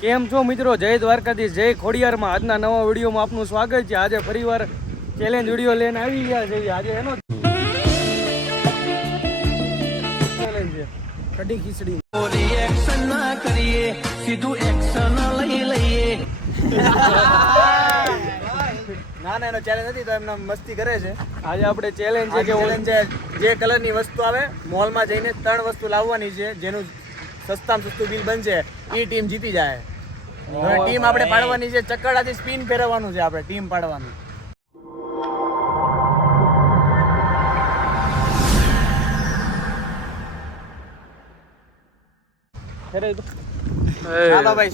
કેમ છો મિત્રો? જય દ્વારકાધીશ, જય ખોડિયારમાં. આજના નવા વિડીયોમાં આપનું સ્વાગત છે. આજે ફરીવાર ચેલેન્જ વિડીયો લઈને આવી ગયા છે. આજે એનો ચેલેન્જ છે કઢી ખીચડી. એક્શન ના કરીએ, સીધું એક્શન લઈ લઈએ. ના એનો ચેલેન્જ નથી તો એમને મસ્તી કરે છે. આજે આપણે ચેલેન્જ છે કે ચેલેન્જ છે જે કલરની વસ્તુ આવે મોલમાં જઈને 3 વસ્તુ લાવવાની છે, જેનું સસ્તામાં સસ્તું બિલ બનશે એ ટીમ જીતી જાય. હવે ટીમ આપણે પાડવાની છે, ચક્કડાથી સ્પિન ફેરવવાનું છે આપણે ટીમ પાડવાનું. ચાલો ભાઈ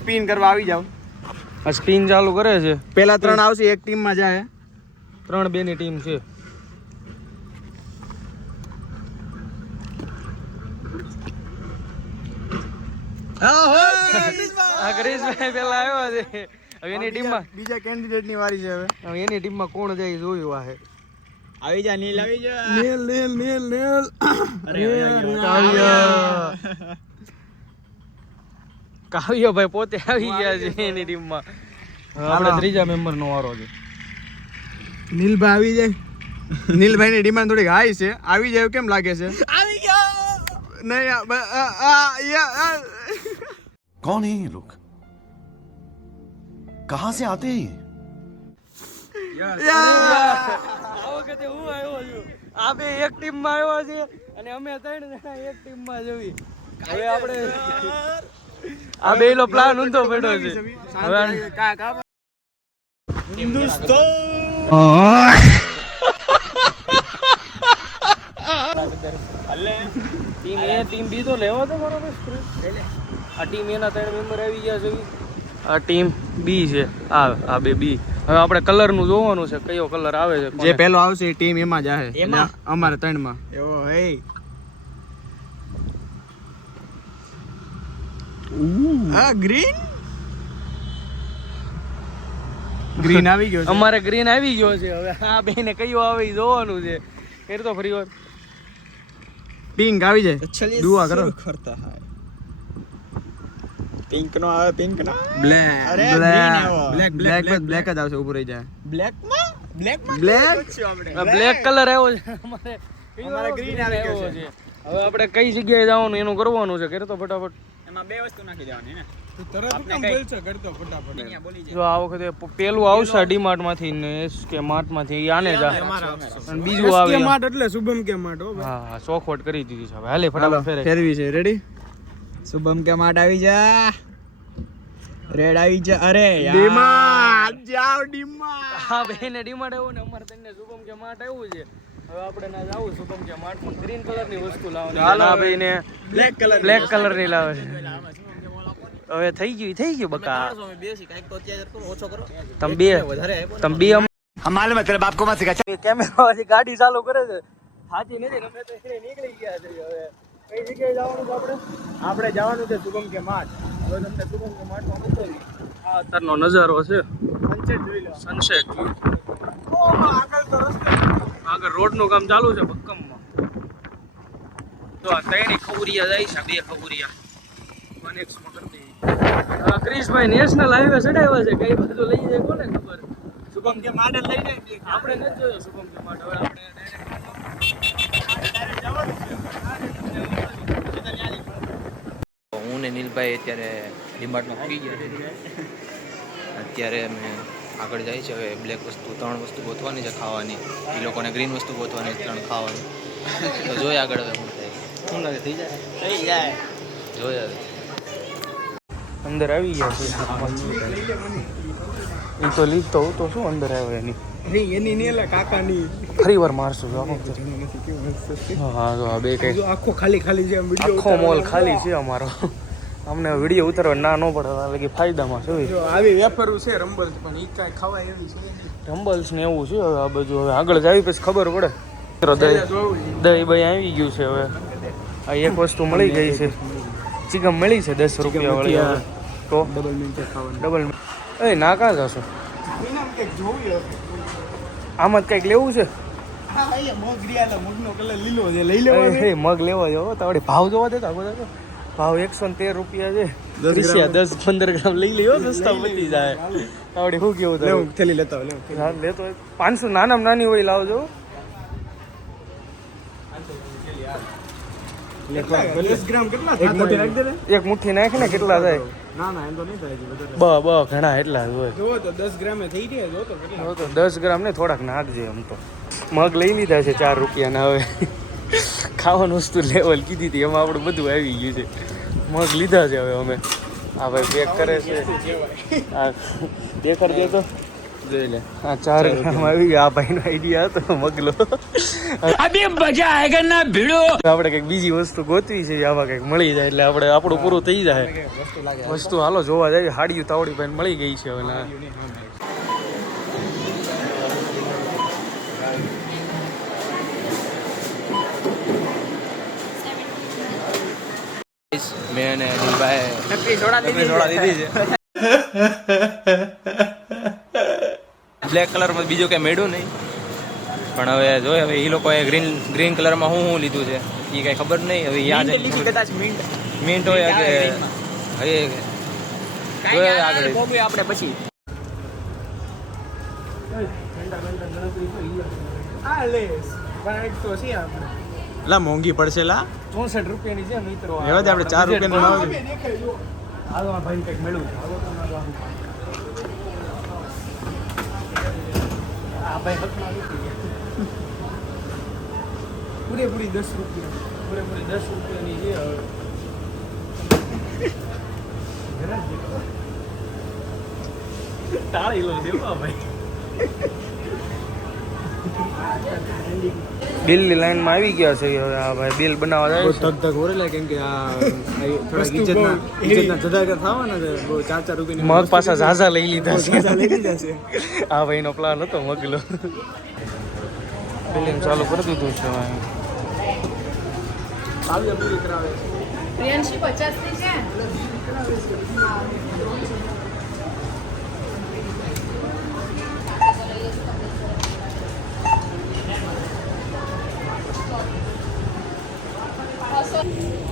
સ્પિન કરવા આવી જાવ. આ સ્પિન ચાલુ કરે છે. પેલા 3 આવશે, એક ટીમમાં જાય. 3-2 ની ટીમ છે. આ ક્રિશભાઈ પેલા આવ્યો છે. હવે એની ટીમમાં બીજા કેન્ડિડેટની વારી છે. હવે એની ટીમમાં કોણ જાય જોયું આ હે. આવી જા નીલ, આવી જા નીલ. કાવ્ય ભાઈ પોતે આવી ગયા છે એની ટીમમાં. આપણે ત્રીજા મેમ્બર નો વારો છે. નીલભાઈ આવી જાય. નીલભાઈ ની ડિમાન્ડ થોડીક હાઈ છે. આવી જાય કેમ લાગે છે? આવી ગયા નહીં. कौन है ये लोग? कहां से आते हैं આ વખતે હું આવ્યો છું. આ બે એક ટીમમાં આવ્યા છે અને અમે 3 જણા એક ટીમમાં જવી. હવે આપણે આ બેનો પ્લાન ઊંધો પડ્યો છે. હવે ટીમ એ ટીમ બી તો લેવો તો બરોબર. આ ટીમ એના 3 મેમ્બર આવી ગયા છે. આ ટીમ બી છે. આ બે બી. હવે આપણે કલર નું જોવાનું છે, કયો કલર આવે છે. જે પહેલો આવશે એ ટીમ એમાં જાહે. એમાં અમારે 3 માં એવો હે. આ ગ્રીન આવી ગયો છે. અમારે ગ્રીન આવી ગયો છે. હવે આ બે ને કયો આવે એ જોવાનું છે. ફેર તો ફરી વાર પિંક આવી જાય. દુઆ કરો. પિંક નો આવે, પિંક નો. બ્લેક અરે બ્લેક બ્લેક જ આવશે. ઉપર રહી જાય. બ્લેક માં બ્લેક બ્લેક કલર આવ્યો છે. અમારે ગ્રીન આવી ગયો છે. હવે આપણે કઈ જગ્યાએ જવાનું એનું કરવાનું છે. કરે તો ફટાફટ. એમાં 2 વસ્તુ નાખી દેવાની ને. જો આ વખતે પેલું આવશે ડીમાર્ટ માંથી ને એસકે માર્ટ માંથી. આને જા અને બીજું આવે માર્ટ એટલે શુભમ કે માર્ટ. હા ચોખવટ કરી દીધી છે. હવે હાલે ફટાફટ ફેરે. ફેરવી છે. રેડી? શુભમ કે માટ આવી જા. રેડ આવી જા. અરે યાર ડીમાર્ટ જાવ. ડીમાર્ટ. હા બેને ડીમાર્ટ આવ્યું ને અમારે તને શુભમ કે માર્ટ આવ્યું છે. હવે આપણે ના જાવું શુભમ કે માર્ટ માં ગ્રીન કલર ની વસ્તુ લાવવાની. હાલ આ બેને બ્લેક કલર ની લાવે છે. હવે થઈ ગયું બકા. તમે બે हमारे मतलब आपको मत सिखा. કેમેરાવાળી ગાડી ચાલુ કરે છે. સાચી નથી. અમે તો એને નીકળી ગયા છે. હવે કઈ જગ્યાએ જવાનું છે આપણે જવાનું છે શુભમ કે માર્ટ. જો તમને શુભમ કે માર્ટ માં બતાવી. આ અત્યારનો નજારો છે. સનસેટ જોઈ લો. સનસેટ. આગળ તો રસ્તો. આગળ રોડ નું કામ ચાલુ છે ભક્કમમાં. તો આ 3 ખબુરિયા જાય છે. 2 ખબુરિયા કનેક્ટ માં કરી દઈએ. ક્રિશભાઈ નેશનલ હાઈવે ચડાવ્યા છે. કઈ બાજુ લઈ જાય કોને ખબર. શુભમ કે માર્ટ લઈ જાય. આપણે નથી જોયો શુભમ કે માર્ટ. હવે આપણે હું ને નીલભાઈ અત્યારે ડીમાર્ટમાં પૂરી ગયા છે. અત્યારે અમે આગળ જાય છે. હવે બ્લેક વસ્તુ 3 વસ્તુ ગોતવાની છે ખાવાની. એ લોકોને ગ્રીન વસ્તુ ગોતવાની 3 ખાવાની. તો જોઈએ આગળ હવે શું થાય. શું લાગે થઈ જાય? જોઈએ હવે. અંદર આવી ગયા છે. એ તો લીક તો હું તો શું અંદર આવ્યો એની. એની નહીં એટલે કાકાની. ફરી વાર મારશું. હા જો આ બે કઈ આખો ખાલી છે. આખો મોલ ખાલી છે અમારો. અમને વિડીયો ઉતારવા ના ન પડે. એટલે ફાયદામાં છે. જો આવી વેફરું છે રંબલ્સ, પણ ઈ કાંઈ ખવાય એવી છે નહીં. રંબલ્સ ને એવું છે. હવે આ બાજુ હવે આગળ જાવી પછી ખબર પડે. દહીં ભાઈ આવી ગયું છે. હવે આ એક વસ્તુ મળી ગઈ છે. ચિકન મળી છે 10 રૂપિયા વાળી. હવે તો ડબલ મિનિટ ખાવાનું. ડબલ એ ના કાં જશો? આમાં કંઈક લેવું છે. મગ રિયાલા. મગનો કલર લીલો છે. લઈ લેવો છે. મગ લેવો છે. તો વળી ભાવ જોવા દેતા. ભાવ 113 રૂપિયા છે. 10 10-15 ગ્રામ લઈ લ્યો, સસ્તા પતી જાય. આવડે શું કેવું તારું? થેલી લેતા હોય, હા, લેતો હોય. 500 નાનામાં નાની હોય લાવજો. 10 ગ્રામ કેટલા એક મોટી નાખ દે ને. એક મુઠ્ઠી નાખ ને કેટલા થાય? ના એમ તો નહીં થાય હજી વધારે. બ ઘણા એટલા જ હોય. જો તો 10 ગ્રામે થઈ જાય, જો તો કેટલા. હવે તો 10 ગ્રામ ને થોડાક નાખજે. એમ તો મગ લઈ લીધા છે 4 રૂપિયાના. હવે ખાવાનું વસ્તુ લેવલ કીધી હતી એમાં આપણું બધું આવી ગયું છે. મગ લીધા છે હવે અમે. આ ભાઈ પેક કરે છે. આ દેખાડ દે તો જોઈ લે. આ 4 ગ્રામ આવી ગયા. આ ભાઈનો આઈડિયા હતો મગલો. અબે મજા આયેગા ના ભીડો. આપણે કંઈક બીજી વસ્તુ ગોતવી છે, આમાં કંઈક મળી જાય એટલે આપણે આપણું પૂરું થઈ જાય. વસ્તુ હાલો જોવા જાય. હાડિયું તાવડી ભાઈ મળી ગઈ છે હવે. મેં અને અનિલભાઈ નકરી સોડા લીધી છે. બ્લેક કલરમાં બીજું કઈ મેળ્યું નહીં, પણ હવે જોઈએ હવે એ લોકોએ ગ્રીન કલરમાં શું લીધું છે એ કઈ ખબર નહીં. હવે યાદ કદાચ મિન્ટ હોય કે હવે જોઈએ આગળ. આપણે પછી લા મોંઘી પડશે લા. 64 રૂપિયાની છે મિત્રો. એવા આપણે 4 રૂપિયાનું લાવો. હાલો આ ભાઈ કંઈક મળ્યું. આ ભાઈ હકમાં લીધી. પૂરેપૂરી 10 રૂપિયા. પૂરેપૂરી 10 રૂપિયાની છે હવે. ટાળી લો દેવા ભાઈ. બિલની લાઈનમાં આવી ગયા છે હવે. આ ભાઈ બિલ બનાવવા જાય છે. ધક ઓરેલા કેમ કે આ થોડા ઇજ્જતના જદાગર થવાના છે. બહુ 4 રૂપિયાની મગ પાછા ઝાઝા લઈ લીધા છે. લઈ લીધા છે. આ ભાઈનો પ્લાન હતો મગલો. બિલિંગ ચાલુ કરી દીધું છે હવે. કાવ્ય પૂરી કરાવે છે. 53 ની છે.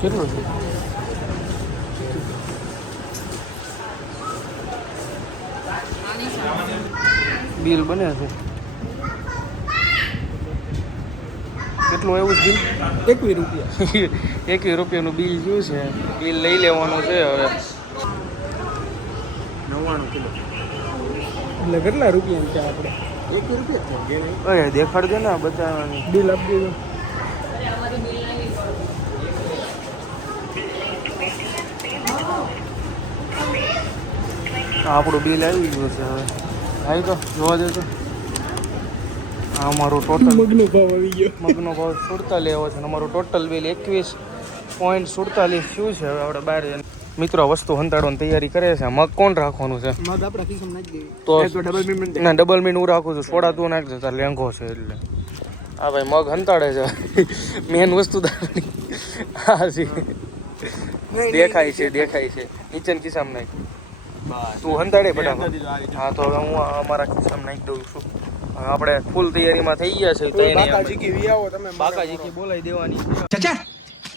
કેટલું છે? બિલ બને છે. કેટલું આવ્યું છે બિલ? 21 રૂપિયા. 21 રૂપિયાનું બિલ જોયું છે. બિલ લઈ લેવાનું છે હવે. 99 કિલો. એટલે કેટલા રૂપિયા છે આપણે? 21 રૂપિયા જ છે. અરે દેખાડજો ને બતાવવાની. બિલ આપી દેજો. આપણું બિલ આવી ગયું છે હવે. આવી તો જોવા દેજો. આ અમારું ટોટલ મગનો ભાવ આવી ગયો. મગનો ભાવ 47 આવ્યો છે. અમારું ટોટલ બિલ 21.47 શું છે. હવે આપણે બહાર જઈને મિત્રો વસ્તુ હંતાડવાની તૈયારી કરે છે. મગ કોણ રાખવાનું છે? મગ આપણા ખિસ્સામાં નાખી દઈએ. તો ડબલ પેમેન્ટ ના ડબલ મીન હું રાખું છું. સોડા તું નાખજો તાર લેંઘો છે એટલે. હા ભાઈ મગ હંતાડે છે. મેન વસ્તુ તારી હા છે. દેખાય છે નીચેના ખિસ્સામાં નાખ. તું હંતાડે ફટાફટ. હા તો હવે હું અમારા ખિસ્સામાં નાખી દઉં છું. હવે આપણે ફૂલ તૈયારીમાં થઈ ગયા છે. બાકાજી કી વી આવો તમે. બાકાજી કી બોલાવી દેવાની. चाचा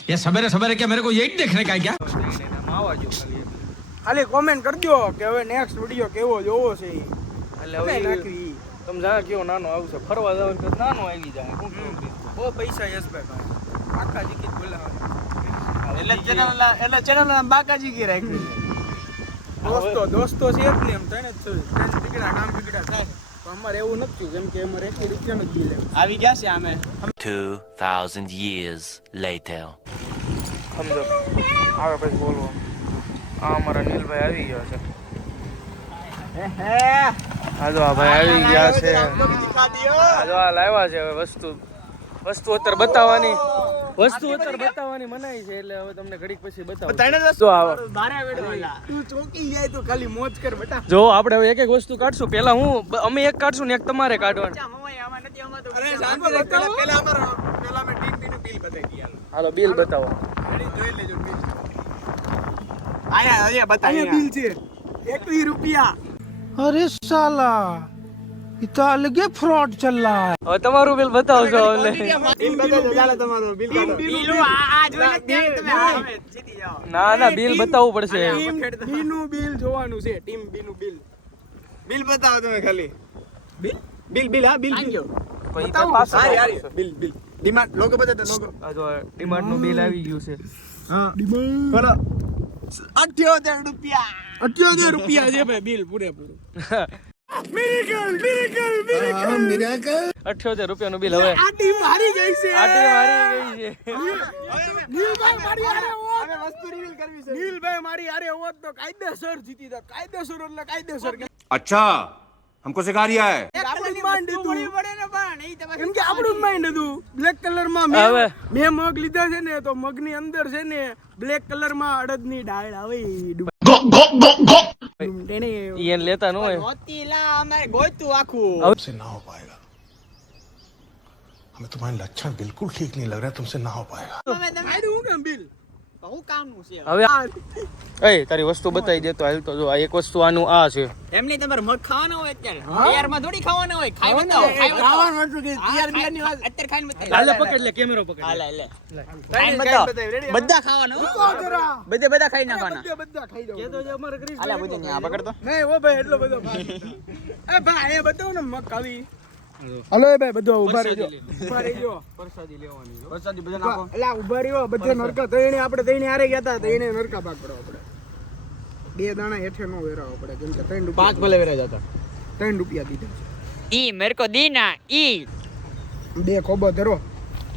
ये सवेरे सवेरे क्या मेरे को यही देखने का है क्या? આવા જો ખાલી. ખાલી કોમેન્ટ કરજો કે હવે નેક્સ્ટ વિડિયો કેવો જોવો છે. એટલે હવે નાખવી તમે જાણે કેવો નાનો આવશે. ફરવા જવાનું તો નાનો આવી જાય. શું કેવું ક્રિસ? ઓ પૈસા યશભાઈ બાકાજી કી બોલાવા. એટલે ચેનલ નામ બાકાજી કી રાખ્યું. દોસ્તો છે જ ને એમ તને જ છે. ટીકડા કામ ટીકડા થાય. તો અમારે એવું નથી કેમ કે અમારે 1 રૂપિયાનું જ બિલ આવી ગયા છે. આમે 2000 years later. સમજો આવે પછી બોલવો. આ અમારા નીલભાઈ આવી ગયા છે. હા જો આ ભાઈ આવી ગયા છે. હા જો આ લાવ્યા છે હવે વસ્તુ અત્યારે બતાવવાની. મનાઈ છે એટલે હવે તમને ઘડીક પછી બતાવું. જો આવો. તું ચોકી જાય તો ખાલી મોજ કર બેટા. જો આપણે હવે એક એક વસ્તુ કાઢશું. પેલા અમે એક કાઢશું ને એક તમારે કાઢવાનું. અરે શાંતિ રાખ. પેલા અમારો પેલા મે ટીમ બિલ બતાવી દીધું. હાલો બિલ બતાવો. જોઈ લેજો બિલ. આયા બતાવી. બિલ છે 21 રૂપિયા. अरे साला इतना अलग फ्रॉड चल रहा है હવે તમારું બિલ બતાવજો અમને બિલ બતાવજો, ચાલો તમારું બિલ કાઢો. ના બિલ બતાવવું પડશે બી નું બિલ જોવાનું છે, ટીમ બી નું બિલ. બિલ બતાવો તમે ખાલી. બિલ હા બિલ બતાવો. સારી બિલ ડિમાન્ડ લોગો બતાવો લોગો. આ જો ડીમાર્ટ નું બિલ આવી ગયું છે હા ડિમાન્ડ બરાબર 78 રૂપિયા છે ભાઈ બિલ પૂરેપૂરું. 78 રૂપિયાનું બિલ હવે આ ટીમ હારી ગઈ છે. આટી મારી ગઈ છે નીલભાઈ મારી હારે હોત. હવે વસ્તુ રિવીલ કરવી છે. નીલભાઈ મારી હારે હોત તો કાયદેસર જીતી જાત. કાયદેસર એટલે કાયદેસર. अच्छा हमको सिखा रिया है આપણું માઇન્ડ હતું. કેમ કે આપણું માઇન્ડ હતું. બ્લેક કલર માં હવે. મેં મગ લીધા છે ને તો મગ ની અંદર છે ને બ્લેક કલર માં અડદ ની દાળ આવે. ઈ એને લેતા ન હોય तुमसे ना हो पाएगा हमें तुम्हारे लक्षण बिल्कुल ठीक नहीं लग रहा है तुमसे ना हो पाएगा બિલ હવે એ તારી વસ્તુ બતાવી દે તો હાલ તો જો આ એક વસ્તુ આનું આ છે એમને તમારે મગ ખાવાના હોય અત્યારે તૈયારમાં થોડી ખાવાના હોય ખાઈ બતાવો ખાવાનું હતું કે તૈયાર બિયાર ની વાત. અત્યારે ખાઈને બતાવો હાલે પકડ લે કેમેરો પકડ હાલે લે ખાઈને બતાવો બધા ખાવાના હો. બધા ખાઈ નાખવાના બધા ખાઈ જાવ. કે તો જે અમારે ક્રિશ હાલે બધું આ પકડતો નહીં ઓ ભાઈ એટલો બધો ભાગ નથી. એ ભાઈ એ બતાવો ને મગ ખાવી. હલો એ ભાઈ બધો ઉભા રહેજો. ઉભા રહેજો. પ્રસાદી લેવાની છે. વરસાદી બધા નાખો. એલા ઉભા રહ્યો બધે નરકા તઈને આપણે તઈને હારે ગયા હતા તઈને નરકા ભાગ પડો આપણે. 2 દાણા હેઠે નો વેરાવો પડે કેમ કે 3 રૂપિયા 5 ભલે વેરા જતા 3 રૂપિયા દીધા છે. ઈ મેરે કો દીના ઈ 2 ખોબો ધરો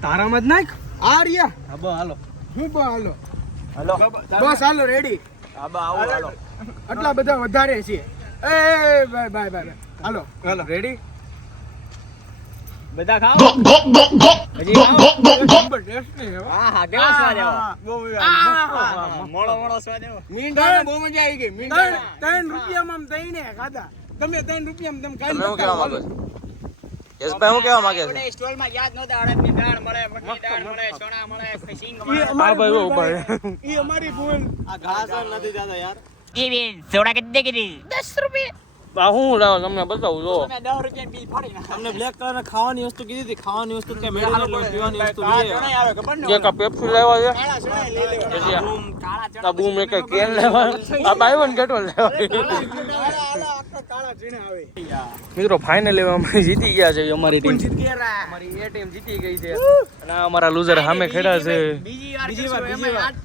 તારામાં જ નાખ. આ રહ્યા હા બો હાલો હું બા હાલો હાલો બસ હાલો રેડી. આબા આવો હાલો આટલા બધા વધારે છે. એ ભાઈ ભાઈ ભાઈ હાલો હાલો રેડી. બધા ખાઓ હજી ખાઓ નંબર ટેસ્ટ નહીં હવે. હા હા કેવો સ્વાદ આવ્યો બહુ મોળો મોળો સ્વાદ આવ્યો મીંઢાને બહુ મજા આવી ગઈ. 3 રૂપિયામાં આમ તઈને ખાધા. તમે 3 રૂપિયામાં તમે ખાઈ તમે હું લેતા કહેવા હાલો. માંગો છો યશભાઈ હું કહેવા માંગે છે આપણે સ્ટોલમાં યાદ નહોતા અડદની દાળ મળે મગની દાળ મળે ચણા મળે સિંગ મળે ઈ અમારી ભાઈ ભૂલ ઉભા ભાઈ. ઈ અમારી ભૂલ. આ ઘાસ નથી જાતા યાર ઈ બી થોડા કે દે કે 10 રૂપિયા આ હું લાવો તમને બતાવું જો તમે 10 રૂપિયા બિલ ફાડી નાખો તમને બ્લેક કલર ખાવાની વસ્તુ કીધી હતી. ખાવાની વસ્તુ કે મેળવી લો પીવાની વસ્તુ ચણા આવે ખબર ને જે કા પેપ્સી લેવા છે કાળા ચણા લઈ લેવા પછી કાળા ચણા આ બૂમ એક કેન લેવા આ બાય વન ગેટ વન લેવા કાળા ચીણે આવે. મિત્રો ફાઇનલી અમે જીતી ગયા છે અમારી ટીમ અમારી એ ટીમ જીતી ગઈ છે અને આ અમારા લૂઝર સામે ખેડા છે બીજી વાર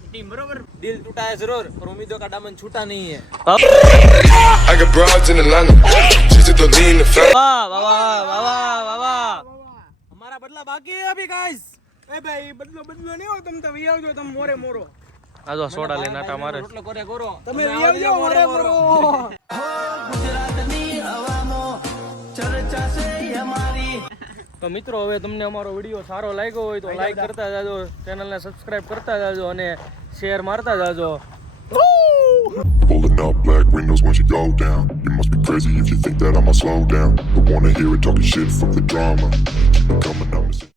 ટીમ બરોબર દિલ टूटा है जरूर पर उम्मीदों का दामन छूटा नहीं है. I got broads in Atlanta. Just to lean the fat. વાહ વાહ વાહ વાહ વાહ हमारा बदला बाकी है अभी गाइस. ए भाई बदलो नहीं हो तुम तो वी आवજો तुम मोरे मोरो. આ જો સોડા લઈને આટા મારે તમે વી આવજો મોરે મોરો. ગુજરાતની હવામાં ચર્ચા છે અમારી. તો મિત્રો હવે તમને અમારો વિડીયો સારો લાગ્યો હોય તો લાઈક કરતા જાજો ચેનલને સબસ્ક્રાઇબ કરતા જાજો અને શેર મારતા જાજો. Pulling up black windows once you go down. You must be crazy if you think that I'ma slow down. Don't wanna hear it talking shit from the drama. Keep it coming up.